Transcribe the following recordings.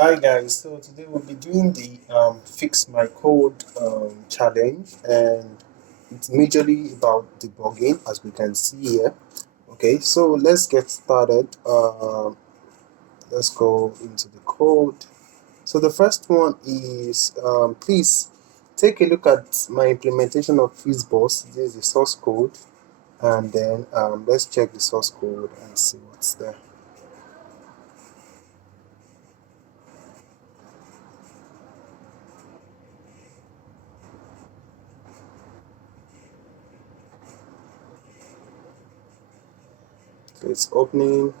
Hi guys, so today we'll be doing the Fix My Code challenge, and it's majorly about debugging, as we can see here. Okay, so let's get started. Let's go into the code. So the first one is please take a look at my implementation of FizzBuzz. This is the source code, and then let's check the source code and see what's there. So it's opening.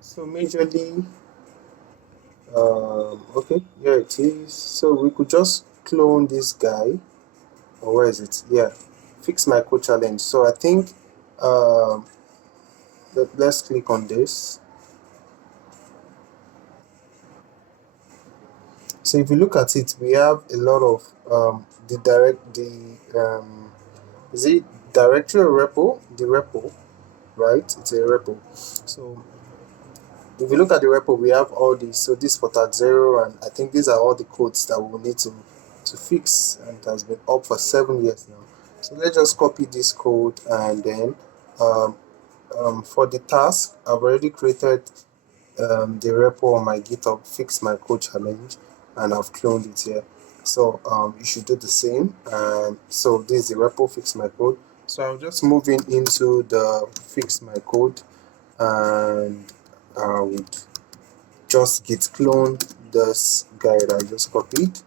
So majorly, okay, here it is. So we could just clone this guy, or where is it? Yeah, fix my code challenge. So I think um, let's click on this. So if you look at it, we have a lot of is it directory or repo? The repo, right? It's a repo. So if you look at the repo, we have all these. So this for tag 0, and I think these are all the codes that we will need to fix, and it has been up for 7 years now. So let's just copy this code, and then um, for the task, I've already created the repo on my GitHub, fix my code challenge, and I've cloned it here. So you should do the same. And so this is the repo, fix my code. So I'm just moving into the fix my code, and I would just git clone this guy that I just copied.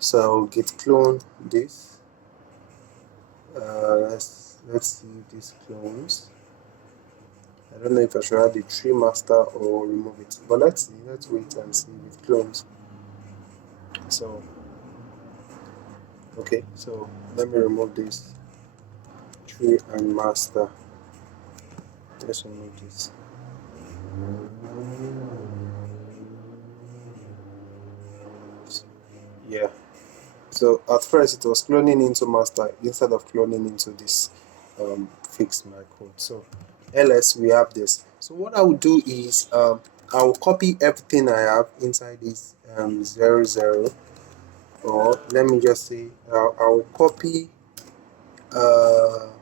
So I'll git clone this. Let's see if this clones. I don't know if I should add the tree master or remove it, but let's see. Let's wait and see if it clones. So okay, so let me remove this tree and master. Let's remove this. Yeah. So at first it was cloning into master instead of cloning into this fix my code. So ls we have this. So what I will do is I will copy everything I have inside this 00, or let me just say I will copy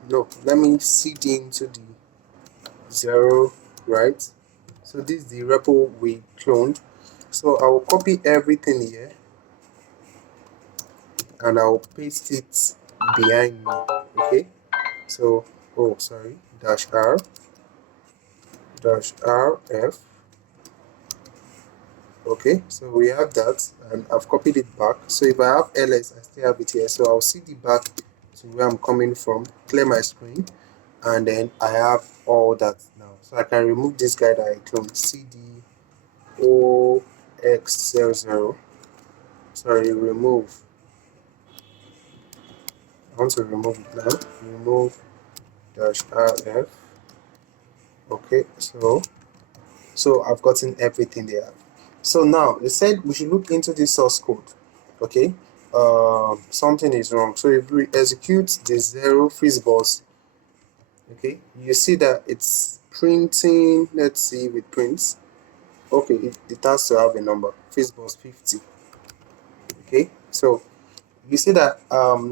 no, let me cd into the 0, right? So this is the repo we cloned. So I will copy everything here, and I'll paste it behind me. Okay, so oh sorry, -r okay, so we have that, and I've copied it back. So if I have ls, I still have it here, so I'll cd back to where I'm coming from, clear my screen, and then I have all that now. So I can remove this guy that I cloned, cd ox00, sorry, remove. I want to remove it now. Remove -rf. Okay, so I've gotten everything there. So now they said we should look into the source code. Okay, something is wrong. So if we execute the 0 FizzBuzz, okay, you see that it's printing. Let's see if it prints. Okay, it has to have a number, FizzBuzz 50. Okay, so you see that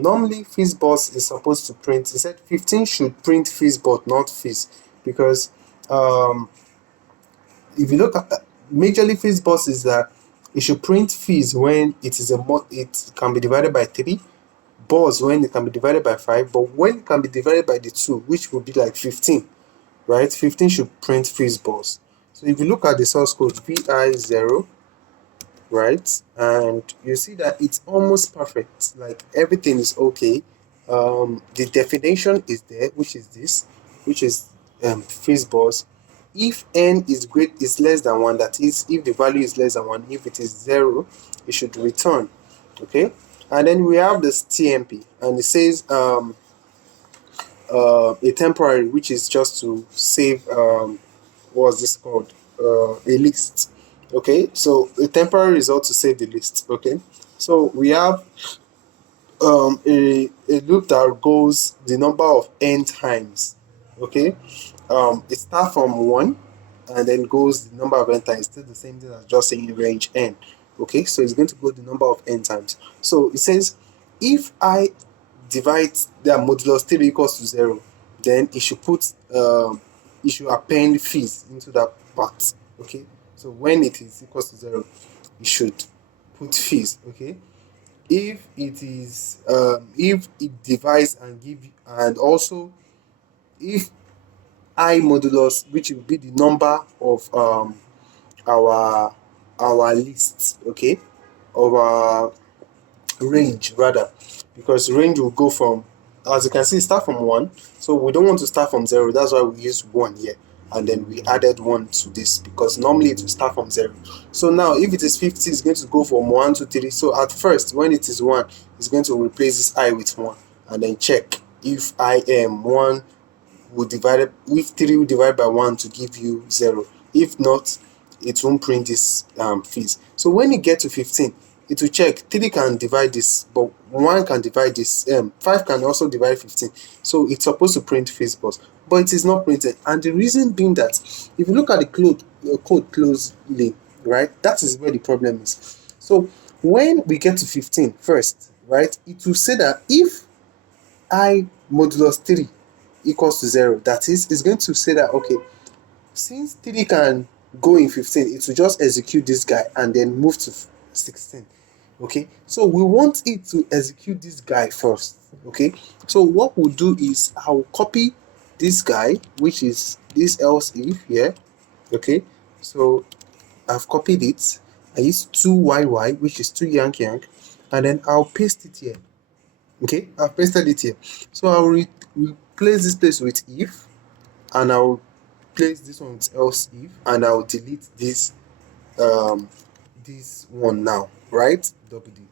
normally FizzBuzz is supposed to print. It said 15 should print FizzBuzz, not Fizz, because if you look at majorly FizzBuzz is that it should print Fizz when it is it can be divided by 3, Buzz when it can be divided by 5, but when it can be divided by the 2, which would be like 15, right? 15 should print FizzBuzz. So if you look at the source code vi0, right, and you see that it's almost perfect, like everything is okay. The definition is there, which is this, which is FizzBuzz. If n is less than 1, that is, if the value is less than 1, if it is 0, it should return. Okay, and then we have this tmp, and it says a temporary, which is just to save what's this called, a list. Okay, so a temporary result to save the list. Okay, so we have a loop that goes the number of n times. Okay, it starts from 1, and then goes the number of n times, still the same thing as just saying range n. Okay, so it's going to go the number of n times. So it says if I divide the modulus 3 equals to 0, then it should put it should append fizz into that part. Okay, so when it is equals to 0, it should put fizz. Okay, if it is if it divides and give, and also if I modulus, which will be the number of our list, okay, of our range rather, because range will go from, as you can see, start from 1, so we don't want to start from 0. That's why we use 1 here, and then we added 1 to this, because normally it will start from 0. So now if it is 50, it's going to go from 1 to 3. So at first, when it is 1, it's going to replace this I with 1, and then check if I am 1 will divide, if 3 will divide by 1 to give you 0. If not, it won't print this fizz. So when you get to 15, it will check 3 can divide this, but 1 can divide this, 5 can also divide 15. So it's supposed to print FizzBuzz, but it is not printed. And the reason being that if you look at the code closely, right, that is where the problem is. So when we get to 15 first, right, it will say that if I modulus 3 equals to 0, that is, it's going to say that, okay, since 3 can go in 15, it will just execute this guy and then move to 16. Okay, so we want it to execute this guy first. Okay, so what we'll do is I'll copy this guy, which is this else if here. Okay, so I've copied it. I use 2yy, which is 2 yank yank, and then I'll paste it here. Okay, I've pasted it here. So I'll replace this place with if, and I'll place this one with else if, and I'll delete this this one now, right? Double D.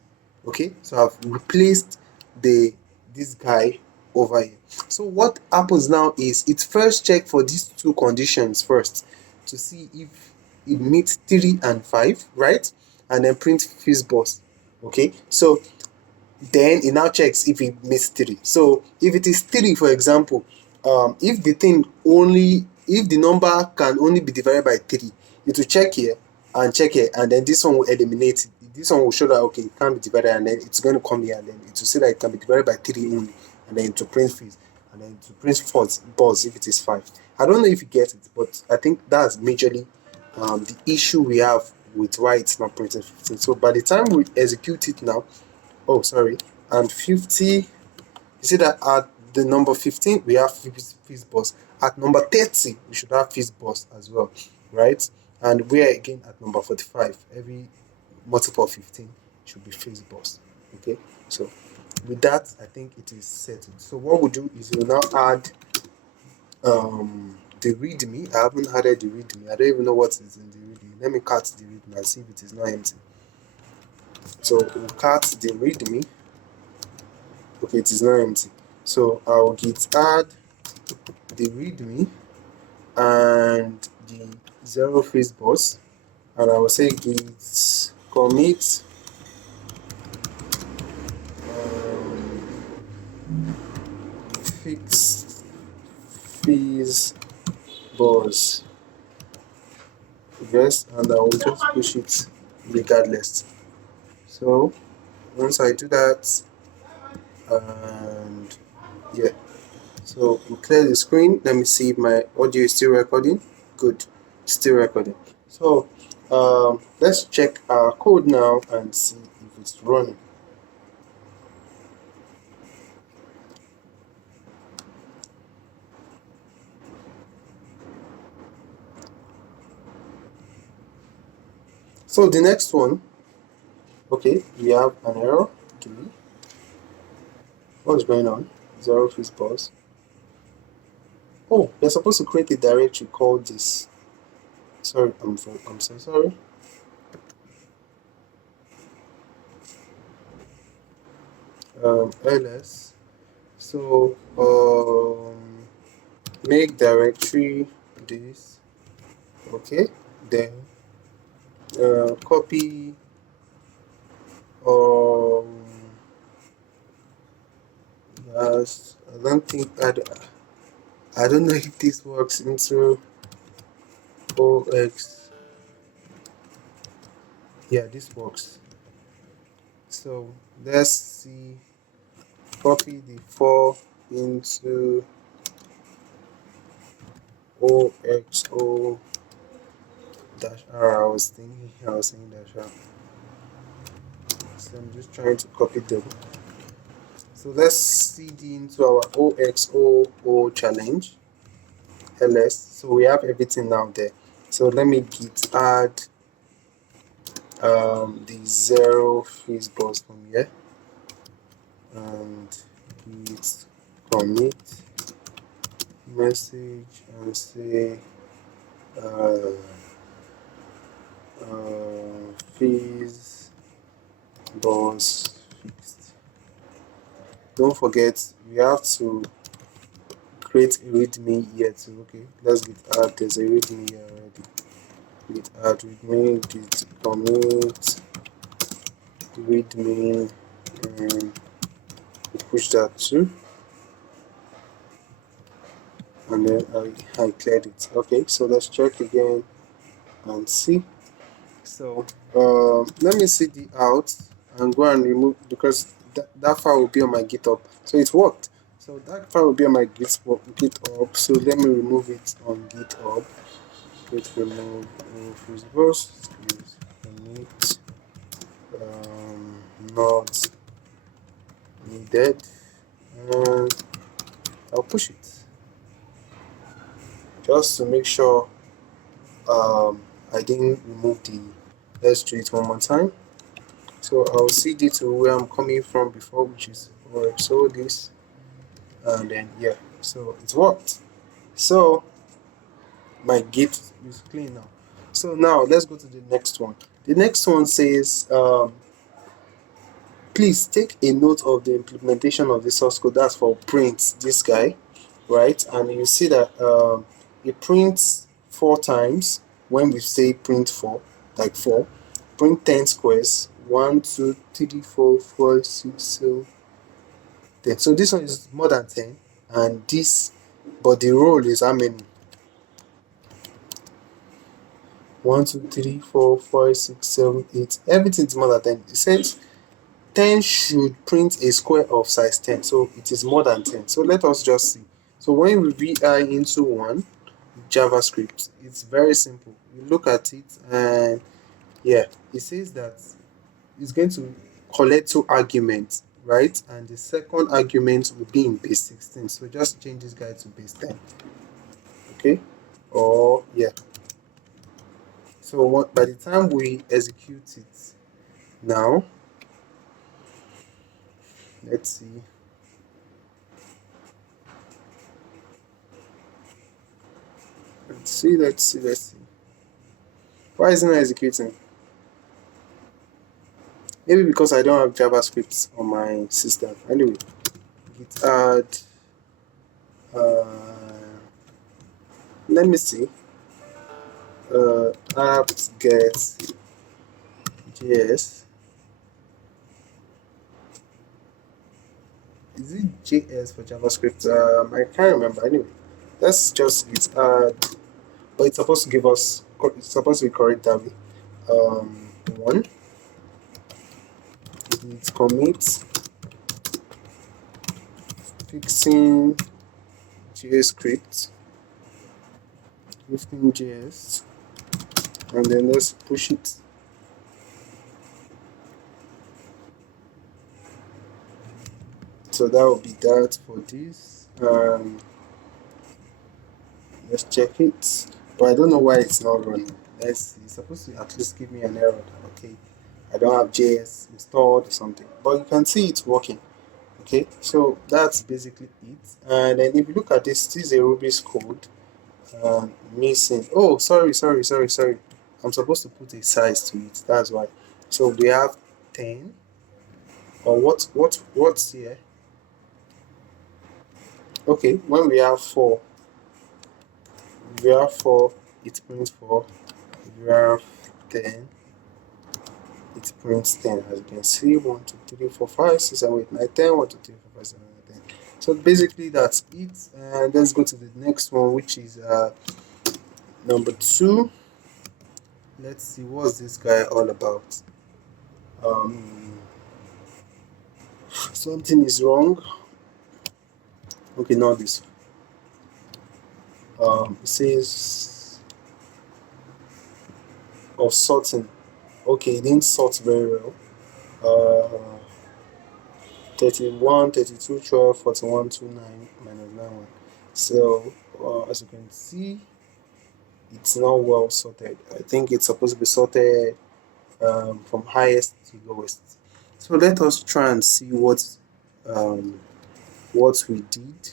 Okay, so I've replaced this guy over here. So what happens now is it first check for these two conditions first to see if it meets 3 and 5, right? And then print FizzBuzz. Okay, so then it now checks if it meets 3. So if it is 3, for example, if the number can only be divided by 3, it will check here and check here, and then this one will eliminate it. This one will show that, okay, it can't be divided, and then it's going to come here, and then it will say that it can be divided by 3 only, and then it will print fizz, and then it will print buzz if it is 5. I don't know if you get it, but I think that's majorly the issue we have with why it's not printing 15. So by the time we execute it now, oh sorry, and 50, you see that at the number 15 we have FizzBuzz. At number 30 we should have FizzBuzz as well, right? And we're again at number 45. Every multiple of 15 should be FizzBuzz. Okay, so with that, I think it is settled. So what we'll do is we'll now add the readme. I haven't added the readme. I don't even know what is in the readme. Let me cut the readme and see if it is not empty. So we'll cut the readme. Okay, it is not empty. So I'll git add the readme and the 0 FizzBuzz, and I will say git commit fix FizzBuzz, yes, and I will just push it regardless. So once I do that, and yeah, so we clear the screen. Let me see if my audio is still recording. Good, still recording. So let's check our code now and see if it's running. So the next one, okay, we have an error. Okay, what's going on? 0 FizzBuzz. Oh, you're supposed to create a directory called this. Sorry, I'm so sorry. ls. So make directory this. Okay, then copy yes, I don't know if this works into ox. Yeah, this works. So let's see, copy the 4 into oxo dash r. I was saying dash r. So I'm just trying to copy them. So let's cd into our oxoo challenge ls. So we have everything now there. So let me git add the 0 FizzBuzz from here, and git commit message and say FizzBuzz fixed. Don't forget, we have to create a readme here too. Okay, let's git add. There's a readme here already. Git add readme, git commit readme, and we push that too, and then I cleared it. Okay, so let's check again and see. So let me cd out and go and remove, because that file will be on my GitHub. So it worked. So that file will be on my GitHub. So let me remove it on GitHub. Git remove FizzBuzz, commit not needed, and I'll push it just to make sure I didn't remove the. Let's do it one more time. So I'll cd to where I'm coming from before, which is oxo this, and then yeah, so it worked. So my git is clean now. So now let's go to the next one. The next one says please take a note of the implementation of the source code. That's for print, this guy, right? And you see that it prints 4 times when we say print 4, like 4. Print 10 squares, 1 2 3 4 5 6 7 10. So this one is more than 10, and this, but the roll is how many? 1 2 3 4 5 6 7 8. Everything is more than 10. It says 10 should print a square of size 10, so it is more than 10. So let us just see. So when we vi into one JavaScript, it's very simple. You look at it, and yeah, it says that it's going to collect 2 arguments, right? And the second argument will be in base 16. So just change this guy to base 10. Okay, or yeah. So what, by the time we execute it now, let's see. Let's see. Why isn't it executing? Maybe because I don't have JavaScript on my system. Anyway, git add. Let me see. Apt get JS. Is it JS for JavaScript? I can't remember. Anyway, let's just git add. But it's supposed to give us. It's supposed to be correct that way. 1. Git commit fixing JavaScript 15JS, and then let's push it. So that will be that for this. Let's check it, but I don't know why it's not running. Let's see. It's supposed to at least give me an error. Okay, I don't have JS installed or something, but you can see it's working. Okay, so that's basically it. And then if you look at this is a Ruby's code. Missing. Oh, sorry. I'm supposed to put a size to it. That's why. So we have 10. Or what's here? Okay, when we have 4, it prints 4. If we have 10, it prints 10. As you can see, 1 2 3 4 5 6 7 8 9 10. 1 2 3 4 5 7 8 10. So basically that's it. And let's go to the next one, which is Number 2, let's see what's this guy all about. Something is wrong. Okay, not this. It says of sorting. Okay, it didn't sort very well. 31, 32, 12, 41, 29, minus 91. So, as you can see, it's not well sorted. I think it's supposed to be sorted from highest to lowest. So let us try and see what we did.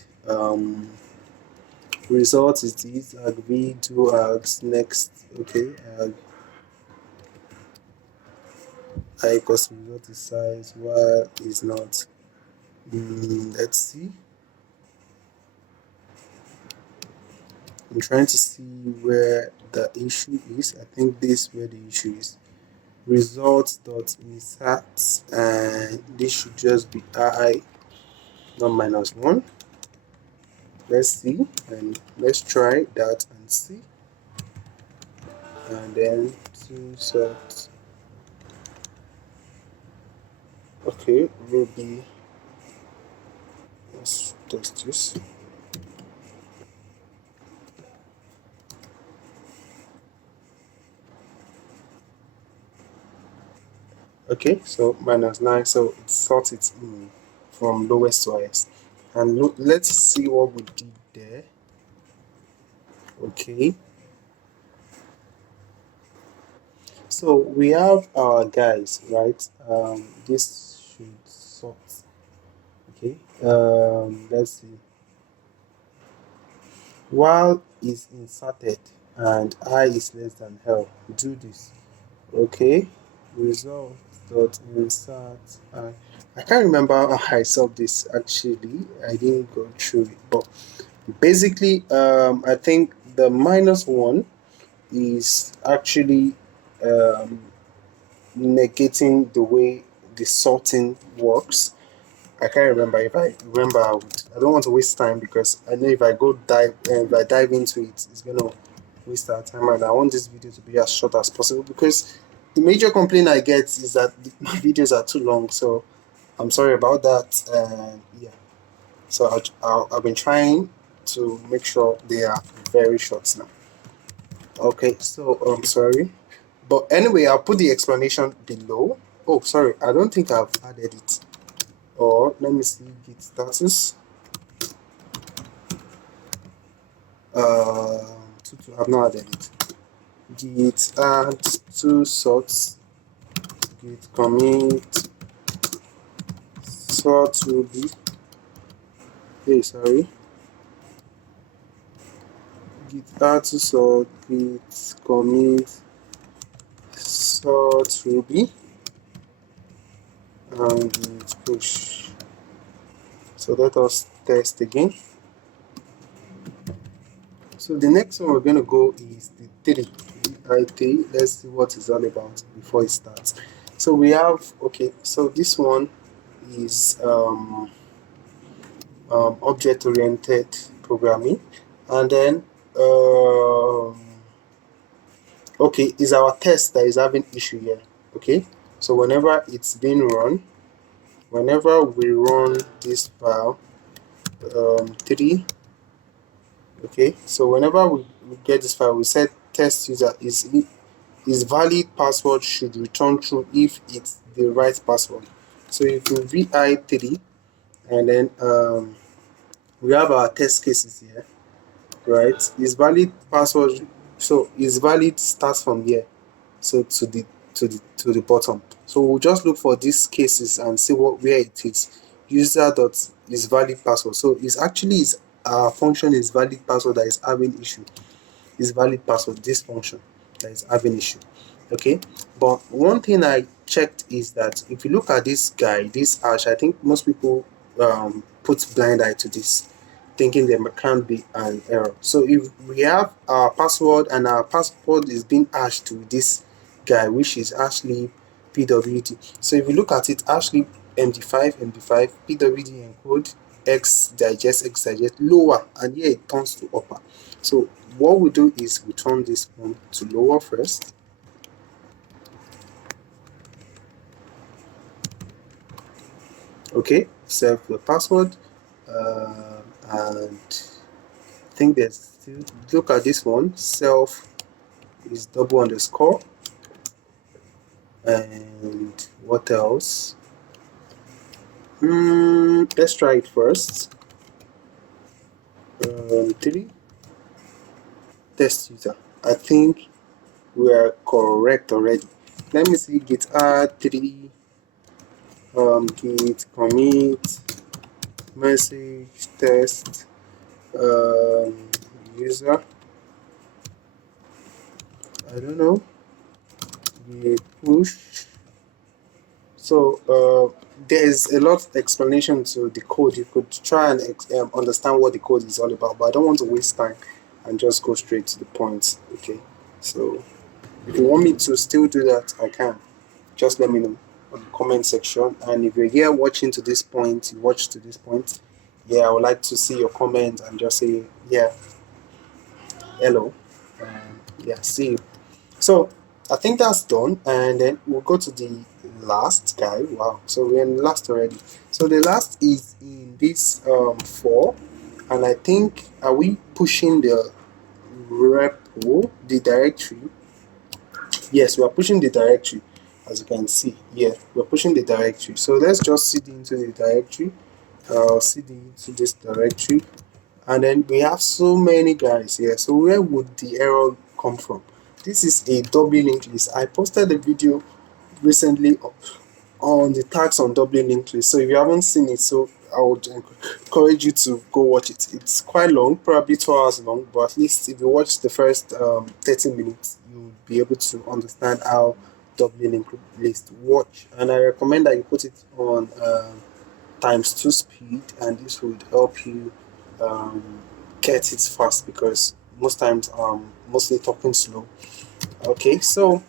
Result is this: ag v, do ags, next. Okay, I equals result is size, y is not. Let's see. I'm trying to see where the issue is. I think this is where the issue is. Result.insert, and this should just be I, not -1. Let's see, and let's try that and see. And then to sort. Okay, Ruby. Let's test this. Okay, so -9, so it sorts it in from lowest to highest. And look, let's see what we did there. Okay, so we have our guys, right? This should sort. Okay, let's see. While is inserted and I is less than L, do this. Okay, result dot insert I can't remember how I solved this actually. I didn't go through it, but basically I think the -1 is actually negating the way the sorting works. I can't remember. If I remember, I don't want to waste time, because I know if I dive into it, it's gonna waste our time, and I want this video to be as short as possible, because the major complaint I get is that my videos are too long. So I'm sorry about that. Yeah, so I've been trying to make sure they are very short now. Okay, so I'm sorry, but anyway, I'll put the explanation below. Oh, sorry, I don't think I've added it. Or let me see, git status. I've not added it. Git add to sorts, git commit sort Ruby. Hey, sorry. Git add to sort, git commit sort Ruby, and git push. So let us test again. So the next one we're going to go is the 3. Let's see what it's all about before it starts. So we have, okay, so this one is object-oriented programming, and then okay, is our test that is having issue here. Okay, so whenever it's being run, whenever we run this file 3, okay, so whenever we get this file, we set test user is valid password should return true if it's the right password. So if we vi3, and then we have our test cases here, right? Is valid password, so is valid starts from here, so to the bottom. So we'll just look for these cases and see where it is. User dot is valid password. So it's actually our function is valid password that is having issue. Is valid password, this function that is having issue. Okay, but one thing I checked is that if you look at this guy, this hash, I think most people put blind eye to this, thinking there can't be an error. So if we have our password and our password is being hashed to this guy, which is actually pwd. So if you look at it, actually md5 pwd encode x digest lower, and here it turns to upper. So what we do is we turn this one to lower first. Okay, save the password, and I think there's still, look at this one, self is double underscore, and what else? Let's try it first. 3 test user. I think we are correct already. Let me see, git add 3, git commit message test user. I don't know. Git push. So there's a lot of explanation to the code. You could try and understand what the code is all about, but I don't want to waste time and just go straight to the point. Okay, so if you want me to still do that, I can. Just let me know on the comment section. And if you're here watching to this point, you watch to this point, yeah, I would like to see your comment and just say, yeah, hello, yeah, see you. So I think that's done, and then we'll go to the last guy. Wow, so we're in the last already. So the last is in this 4, and I think, are we pushing the repo, the directory? Yes, we are pushing the directory. As you can see, yeah, we're pushing the directory. So let's just cd into the directory, cd into this directory, and then we have so many guys here. So where would the error come from? This is a Doubly linked list. I posted a video recently on the tags on Doubly linked list. So if you haven't seen it, so I would encourage you to go watch it. It's quite long, probably 2 hours long, but at least if you watch the first 30 minutes, you'll be able to understand how Doubly linked list works. And I recommend that you put it on ×2 speed, and this would help you get it fast, because most times mostly talking slow. Okay, so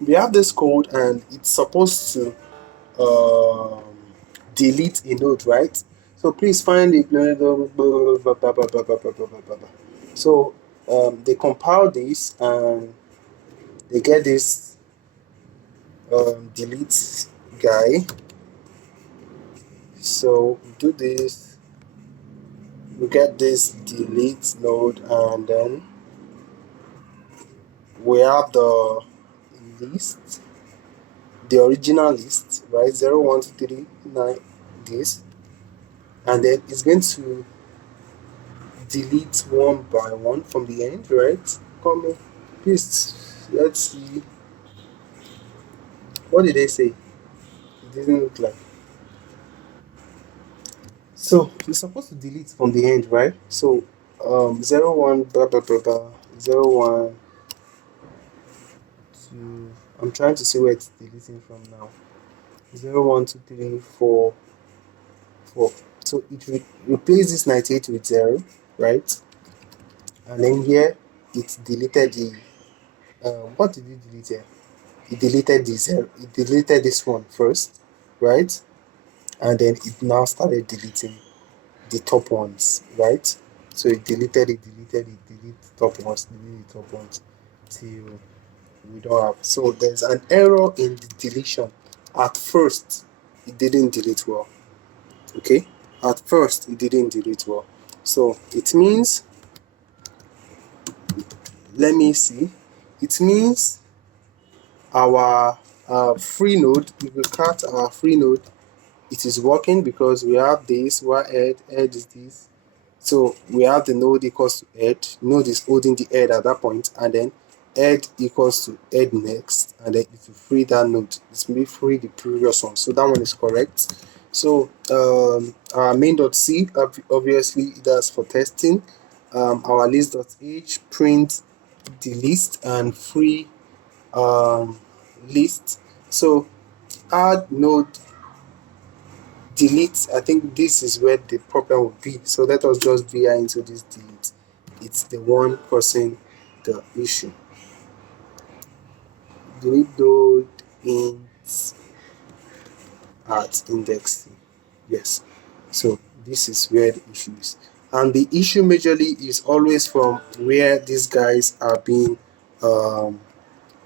we have this code, and it's supposed to delete a node, right? So please find the so they compile this, and they get this delete guy. So we do this, we get this delete node, and then we have the list, the original list, right? 0, 1, 2, 3, 9, this, and then it's going to delete one by one from the end, right? Come on, please, let's see. What did they say? It didn't look like. So you're supposed to delete from the end, right? So 0, 1, blah blah blah blah, 0, 1, 2. I'm trying to see where it's deleting from now. 0, 1, 2, 3, 4, 4. So it replaces this 98 with 0, right? And then here it deleted the what did it delete here? It deleted the 0. It deleted this one first, right? And then it now started deleting the top ones, right? So it deleted it, delete the top ones, delete the top ones till we don't have. So there's an error in the deletion. At first, it didn't delete well. Okay, at first it didn't delete well. So it means, let me see, it means our free node, if we cut our free node, it is working, because we have this, where head is this. So we have the node equals to head, node is holding the head at that point, and then head equals to head next, and then if you free that node, it may free the previous one. So that one is correct. So our main.c, obviously that's for testing. Our list.h, print the list and free list. So add node delete, I think this is where the problem will be. So let us just VI into this delete. It's the one causing the issue. Delete node int at index. Yes. So this is where the issue is, and the issue majorly is always from where these guys are being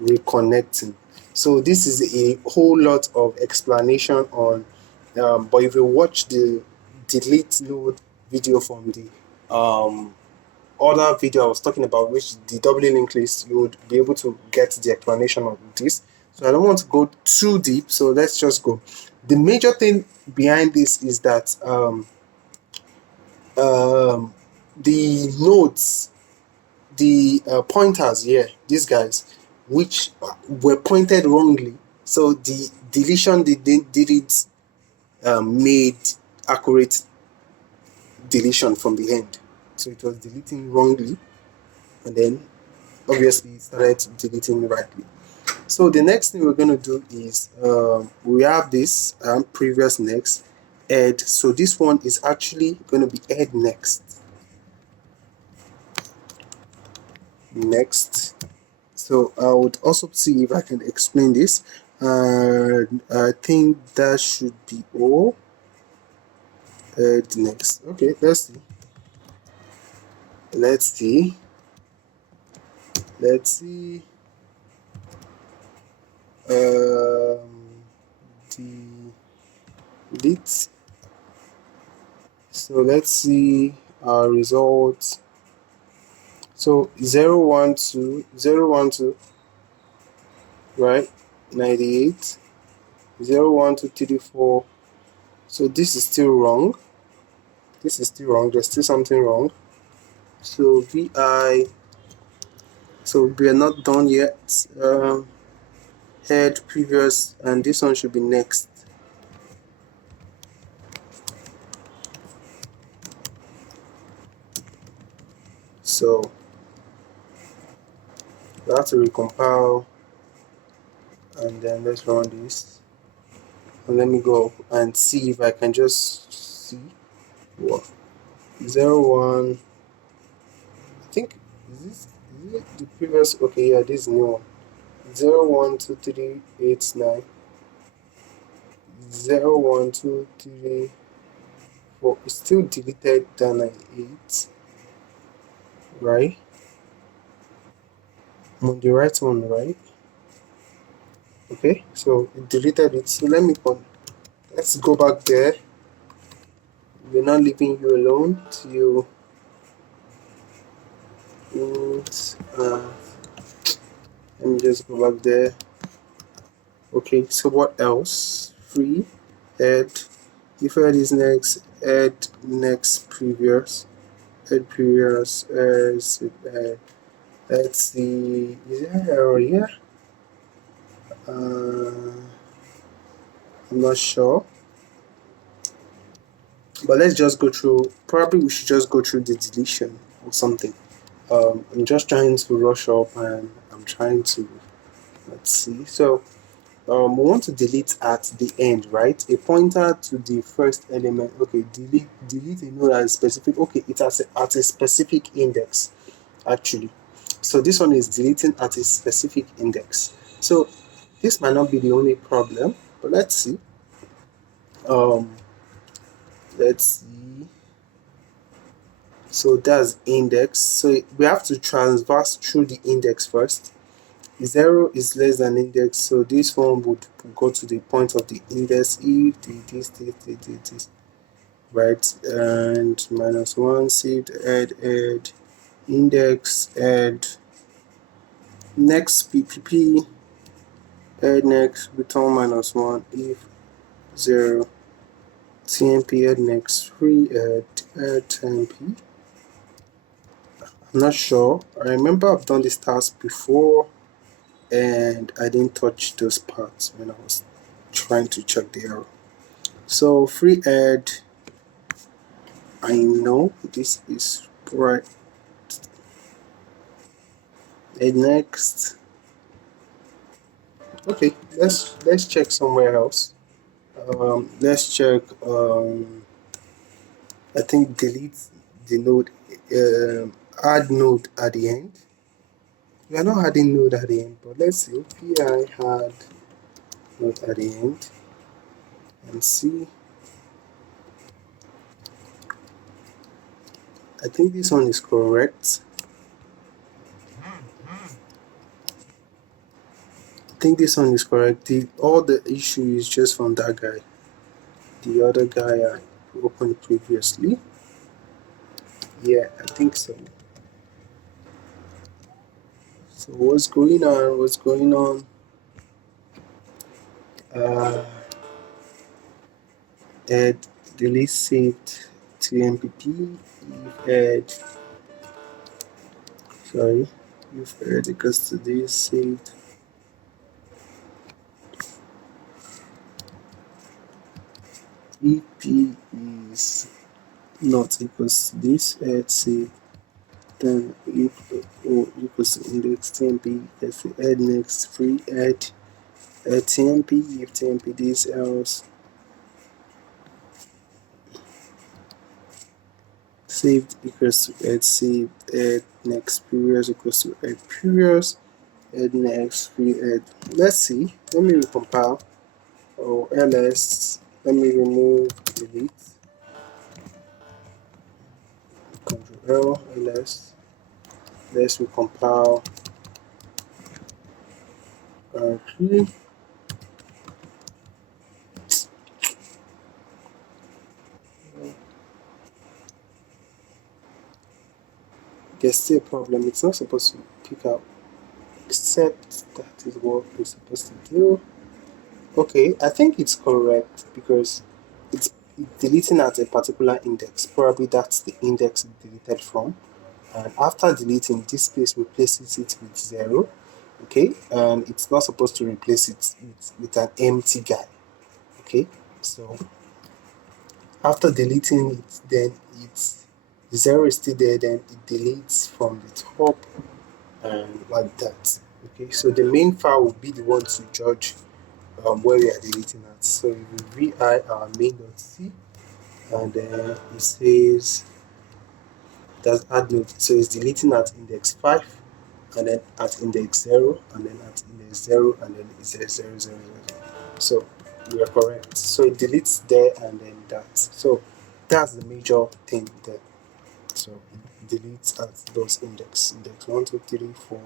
reconnecting. So this is a whole lot of explanation on, but if you watch the delete node video from the other video I was talking about, which the doubly linked list, you would be able to get the explanation of this. So I don't want to go too deep, so let's just go. The major thing behind this is that the nodes, the pointers here, these guys, which were pointed wrongly, so the deletion didn't made accurate deletion from the end, so it was deleting wrongly, and then obviously it started deleting rightly. So the next thing we're going to do is we have this previous next add. So this one is actually going to be add next. So I would also see if I can explain this. I think that should be all. Add next. Okay, let's see. Delete. So let's see our results. So 012, right? 98, 01234. So this is still wrong. There's still something wrong. So VI. So we are not done yet. Head previous, and this one should be next. So we have to recompile, and then let's run this, and let me go and see if I can just see what 01. I think is it the previous? Okay, yeah, this is new one. 012389, 01234. It's still deleted than 98, right? I'm on the right one, right? Okay, so it deleted it. So let's go back there. We're not leaving you alone till let me just go back there. Okay, so what else? Free add. If add is next, add next previous. Add previous as let's see, is there an error here? I'm not sure, but let's just go through. Probably we should just go through the deletion or something. I'm just trying to rush up, and I'm trying to, let's see. So we want to delete at the end, right? A pointer to the first element. Okay, delete a node at a specific. Okay, it has at a specific index, actually. So this one is deleting at a specific index. So this might not be the only problem, but let's see. So that's index. So we have to transverse through the index first. 0 is less than index, so this one would go to the point of the index if this, right? And -1 saved, add index, add next ppp, add next, return -1 if 0, tmp, add next, free, add tmp. I'm not sure. I remember I've done this task before, and I didn't touch those parts when I was trying to check the error. So free add, I know this is right. Add next. Okay, let's check somewhere else. Let's check. I think delete the node. Add node at the end. We are not adding node at the end, but let's see. pi add node at the end and see. I think this one is correct. All the issue is just from that guy. The other guy I opened previously. Yeah, I think so. So what's going on? Add delete saved tmpp if add equals to this saved ep is not equals to this add saved, then if equals to index tmp, let's say add next free add tmp if tmp this else saved equals to add saved, add next previous equals to add previous, add next free add. Let's see, let me recompile. Or ls, let me remove delete, Ctrl L, ls, let's recompile currently. There's still a problem, it's not supposed to pick out, except that is what we're supposed to do. Okay, I think it's correct because it's deleting at a particular index. Probably that's the index it deleted from. And after deleting, this space replaces it with 0. Okay, and it's not supposed to replace it with an empty guy. Okay, so after deleting it, then it's 0 is still there, then it deletes from the top and like that. Okay, so the main file will be the one to judge where we are deleting at. So if we vi our main.c, and then it says that's add note, so it's deleting at index 5, and then at index 0, and then at index 0, and then it says 0, 0, 0, 0. So we are correct. So it deletes there and then that. So that's the major thing there. So it deletes at those index 1, 2, 3, 4,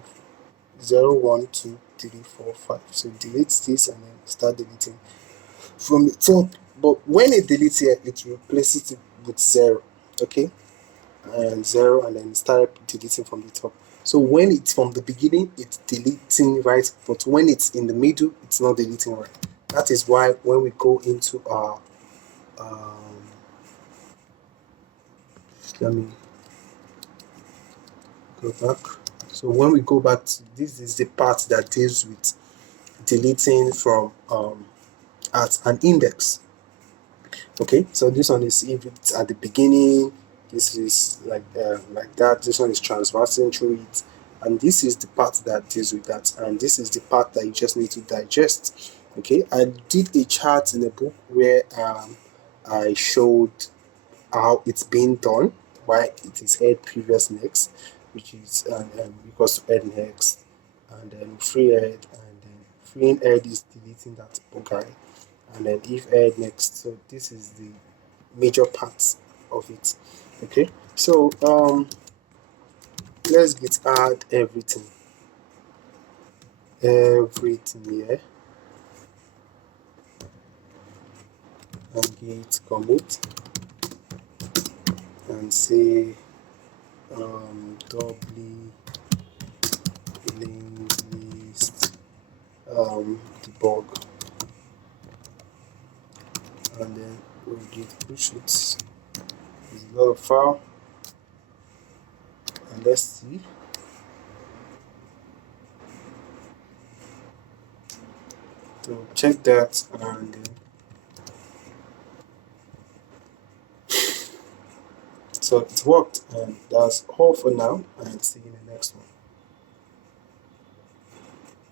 0, 1, 2, 3, 4, 5. So it deletes this and then start deleting from the top. But when it deletes here, it replaces it with 0. Okay, and 0, and then start deleting from the top. So when it's from the beginning, it's deleting right, but when it's in the middle, it's not deleting right. That is why when we go into our let me go back. So when we go back to this, is the part that deals with deleting from at an index. Okay, so this one is if it's at the beginning, this is like that, this one is transversing through it, and this is the part that deals with that, and this is the part that you just need to digest. Okay, I did a chart in a book where I showed how it's being done, why it is add previous next, which is equals to add next, and then free add, and then freeing add is deleting that guy, and then if add next. So this is the major parts of it. Okay, so let's git add everything here, and git commit and say doubly linked list debug, and then we'll git push it. There's a lot of file, and let's see. So check that, and so it worked, and that's all for now, and see you in the next one.